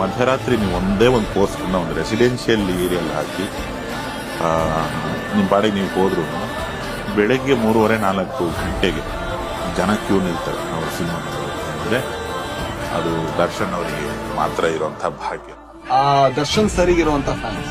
ಮಧ್ಯರಾತ್ರಿ ನೀವು ಒಂದೇ ಒಂದು ಪೋಸ್ಟರ್ನ ಒಂದು ರೆಸಿಡೆನ್ಷಿಯಲ್ ಏರಿಯಲ್ಲಿ ಹಾಕಿ ನಿಮ್ಮ ಬಾಡಿಗೆ ನೀವು ಹೋದ್ರು ಬೆಳಗ್ಗೆ 3:30-4 ಗಂಟೆಗೆ ಜನ ಕ್ಯೂ ನಿಲ್ತಾರೆ ಅವ್ರ ಸಿನಿಮಾ ನೋಡೋದಕ್ಕೆ. ಅಂದ್ರೆ ಅದು ದರ್ಶನ್ ಅವರಿಗೆ ಮಾತ್ರ ಇರುವಂತಹ ಭಾಗ್ಯ. ದರ್ಶನ್ ಸರಿಗಿರುವಂತ ಫ್ಯಾನ್ಸ್